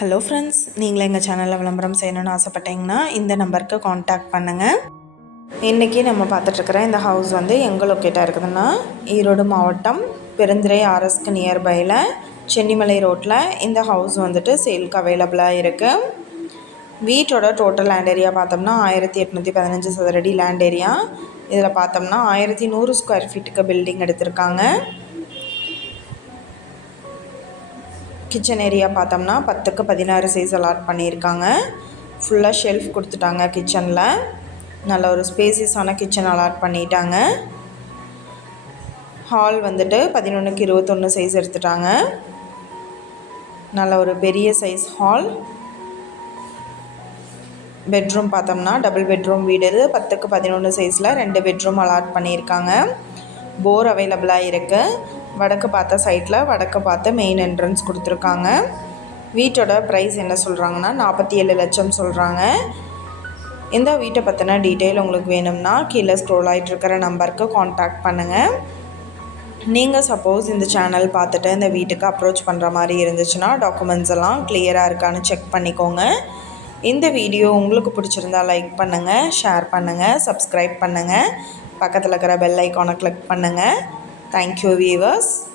Hello friends நீங்களும் எங்கள் சேனலில் விளம்பரம் செய்யணும்னு ஆசைப்பட்டீங்கன்னா இந்த நம்பருக்கு காண்டாக்ட் பண்ணுங்கள் இன்றைக்கி நம்ம பார்த்துட்ருக்குற இந்த ஹவுஸ் வந்து எங்கே லொக்கேட்டாக இருக்குதுன்னா ஈரோடு மாவட்டம் பெருந்துறை ஆர்எஸ்க்கு நியர்பையில் சென்னிமலை ரோட்டில் இந்த ஹவுஸ் வந்துட்டு சேலுக்கு அவைலபிளாக இருக்குது வீட்டோட டோட்டல் லேண்ட் ஏரியா பார்த்தோம்னா ஆயிரத்தி எட்நூற்றி பதினஞ்சு சதுரடி லேண்ட் ஏரியா இதில் பார்த்தோம்னா ஆயிரத்தி நூறு ஸ்கொயர் ஃபீட்டுக்கு பில்டிங் எடுத்திருக்காங்க. கிச்சன் ஏரியா பார்த்தோம்னா பத்துக்கு பதினாறு சைஸ் அலாட் பண்ணியிருக்காங்க. ஃபுல்லாக ஷெல்ஃப் கொடுத்துட்டாங்க கிச்சனில் நல்ல ஒரு ஸ்பேசியஸான கிச்சன் அலாட் பண்ணிட்டாங்க. ஹால் வந்துட்டு பதினொன்றுக்கு இருபத்தொன்று சைஸ் எடுத்துட்டாங்க. நல்ல ஒரு பெரிய சைஸ் ஹால் பெட்ரூம் பார்த்தோம்னா டபுள் பெட்ரூம் வீடு இது. பத்துக்கு பதினொன்று சைஸில் ரெண்டு பெட்ரூம் அலாட் பண்ணியிருக்காங்க. போர் அவைலபிளாக இருக்குது வடக்கு பார்த்த சைட்டில் வடக்கு பார்த்த மெயின் என்ட்ரன்ஸ் கொடுத்துருக்காங்க. வீட்டோட ப்ரைஸ் என்ன சொல்கிறாங்கன்னா நாற்பத்தி ஏழு லட்சம் சொல்கிறாங்க இந்த வீட்டை பற்றின டீட்டெயில் உங்களுக்கு வேணும்னா கீழே ஸ்க்ரோல் ஆகிட்டு இருக்கிற நம்பருக்கு காண்டாக்ட் பண்ணுங்கள் நீங்கள் சப்போஸ் இந்த சேனல் பார்த்துட்டு இந்த வீட்டுக்கு அப்ரோச் பண்ணுற மாதிரி இருந்துச்சுன்னா டாக்குமெண்ட்ஸ் எல்லாம் கிளியராக இருக்கான்னு செக் பண்ணிக்கோங்க. இந்த வீடியோ உங்களுக்கு பிடிச்சிருந்தா லைக் பண்ணுங்கள் ஷேர் பண்ணுங்கள் சப்ஸ்கிரைப் பண்ணுங்கள் பக்கத்தில் இருக்கிற பெல் ஐக்கானை கிளிக் பண்ணுங்கள் Thank you, viewers.